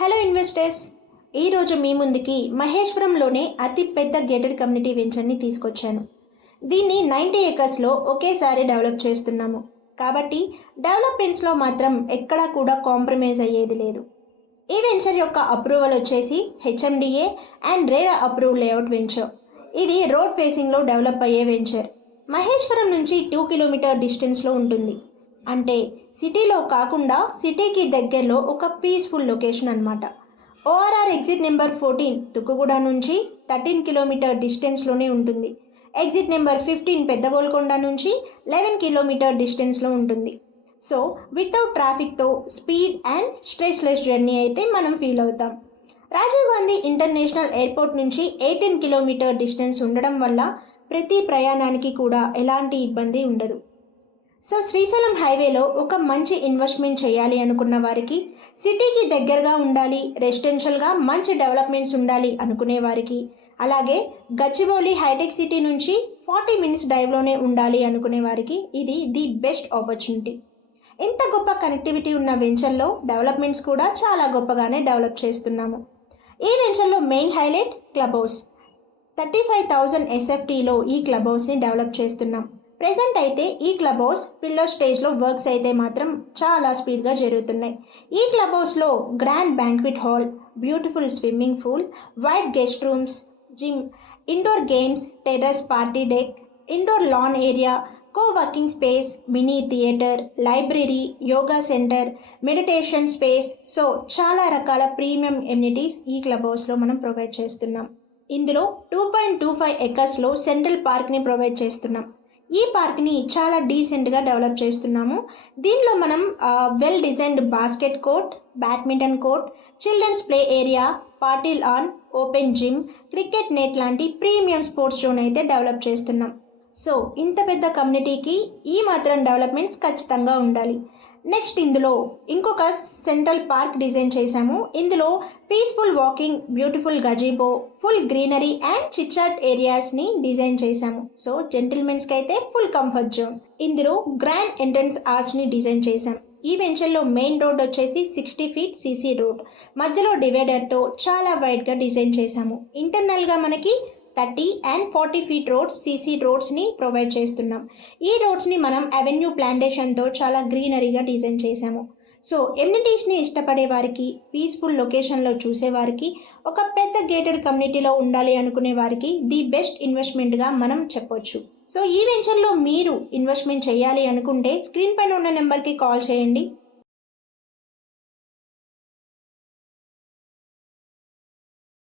Hello investors, ఈరోజు మీ ముందుకి మహేశ్వరంలోనే అతి పెద్ద గేటెడ్ కమ్యూనిటీ వెంచర్ని తీసుకొచ్చాను. దీన్ని 90 ఏకర్స్లో ఒకేసారి డెవలప్ చేస్తున్నాము. కాబట్టి డెవలప్మెంట్స్లో మాత్రం ఎక్కడా కూడా కాంప్రమైజ్ అయ్యేది లేదు. ఈ వెంచర్ యొక్క అప్రూవల్ వచ్చేసి HMDA and RERA approve layout venture. ఇది రోడ్ ఫేసింగ్లో డెవలప్ అయ్యే వెంచర్. మహేశ్వరం నుంచి 2 కిలోమీటర్ డిస్టెన్స్లో ఉంటుంది. అంటే సిటీలో కాకుండా సిటీకి దగ్గరలో ఒక పీస్ఫుల్ లొకేషన్ అన్నమాట. ఓఆర్ఆర్ ఎగ్జిట్ నెంబర్ 14 తుక్కుగూడ నుంచి 13 కిలోమీటర్ డిస్టెన్స్లోనే ఉంటుంది. ఎగ్జిట్ నెంబర్ 15 పెద్ద గోల్కొండ నుంచి 11 కిలోమీటర్ డిస్టెన్స్లో ఉంటుంది. సో వితౌట్ ట్రాఫిక్తో స్పీడ్ అండ్ స్ట్రెస్లెస్ జర్నీ అయితే మనం ఫీల్ అవుతాం. రాజీవ్ గాంధీ ఇంటర్నేషనల్ ఎయిర్పోర్ట్ నుంచి 18 కిలోమీటర్ డిస్టెన్స్ ఉండడం వల్ల ప్రతి ప్రయాణానికి కూడా ఎలాంటి ఇబ్బంది ఉండదు. సో శ్రీశైలం హైవేలో ఒక మంచి ఇన్వెస్ట్మెంట్ చేయాలి అనుకున్న వారికి, సిటీకి దగ్గరగా ఉండాలి, రెసిడెన్షియల్గా మంచి డెవలప్మెంట్స్ ఉండాలి అనుకునే వారికి, అలాగే గచ్చిబౌలి హైటెక్ సిటీ నుంచి 40 మినిట్స్ డ్రైవ్లోనే ఉండాలి అనుకునే వారికి ఇది ది బెస్ట్ ఆపర్చునిటీ. ఇంత గొప్ప కనెక్టివిటీ ఉన్న వెంచర్లో డెవలప్మెంట్స్ కూడా చాలా గొప్పగానే డెవలప్ చేస్తున్నాము. ఈ వెంచర్లో మెయిన్ హైలైట్ క్లబ్ హౌస్. 35,000 ఎస్ఎఫ్టీలో ఈ క్లబ్ హౌస్ని డెవలప్ చేస్తున్నాం. ప్రెజెంట్ అయితే ఈ క్లబ్ హౌస్ పిల్లర్ స్టేజ్లో వర్క్స్ అయితే మాత్రం చాలా స్పీడ్గా జరుగుతున్నాయి. ఈ క్లబ్ హౌస్లో grand banquet hall, beautiful swimming pool, wide guest rooms, gym, indoor games, terrace party deck, indoor lawn area, coworking space, mini theatre, library, yoga centre, meditation space, so చాలా రకాల ప్రీమియం ఎమ్యూనిటీస్ ఈ క్లబ్ హౌస్లో మనం provide చేస్తున్నాం. ఇందులో 2.25 ఎకర్స్లో central పార్క్ని provide చేస్తున్నాం. ఈ పార్క్ని చాలా డీసెంట్గా డెవలప్ చేస్తున్నాము. దీనిలో మనం well designed basket court, badminton court, children's play area, party lawn, open gym, cricket net లాంటి ప్రీమియం స్పోర్ట్స్ జోన్ అయితే డెవలప్ చేస్తున్నాం. సో ఇంత పెద్ద కమ్యూనిటీకి ఈ మాత్రం డెవలప్మెంట్స్ ఖచ్చితంగా ఉండాలి. నెక్స్ట్ ఇందులో ఇంకొక సెంట్రల్ పార్క్ డిజైన్ చేశాము. ఇందులో peaceful walking, beautiful gazebo, full greenery and chitchat ఏరియాస్ని డిజైన్ చేశాము. సో జెంటిల్మెన్స్కి అయితే ఫుల్ కంఫర్ట్ జోన్. ఇందులో గ్రాండ్ ఎంట్రన్స్ ఆర్చ్ని డిజైన్ చేశాం. ఈ వెంచర్లో మెయిన్ రోడ్ వచ్చేసి 60 ఫీట్ సీసీ రోడ్, మధ్యలో డివైడర్తో చాలా వైడ్గా డిజైన్ చేశాము. ఇంటర్నల్గా మనకి 30 అండ్ 40 ఫీట్ రోడ్స్, సీసీ రోడ్స్ని ప్రొవైడ్ చేస్తున్నాం. ఈ రోడ్స్ని మనం అవెన్యూ ప్లాంటేషన్తో చాలా గ్రీనరీగా డిజైన్ చేశాము. సో ఎమ్యూనిటీస్ని ఇష్టపడే వారికి, పీస్ఫుల్ లొకేషన్లో చూసేవారికి, ఒక పెద్ద గేటెడ్ కమ్యూనిటీలో ఉండాలి అనుకునే వారికి ది బెస్ట్ ఇన్వెస్ట్మెంట్గా మనం చెప్పొచ్చు. సో ఈ వెంచర్లో మీరు ఇన్వెస్ట్మెంట్ చేయాలి అనుకుంటే స్క్రీన్ పైన ఉన్న నెంబర్కి కాల్ చేయండి.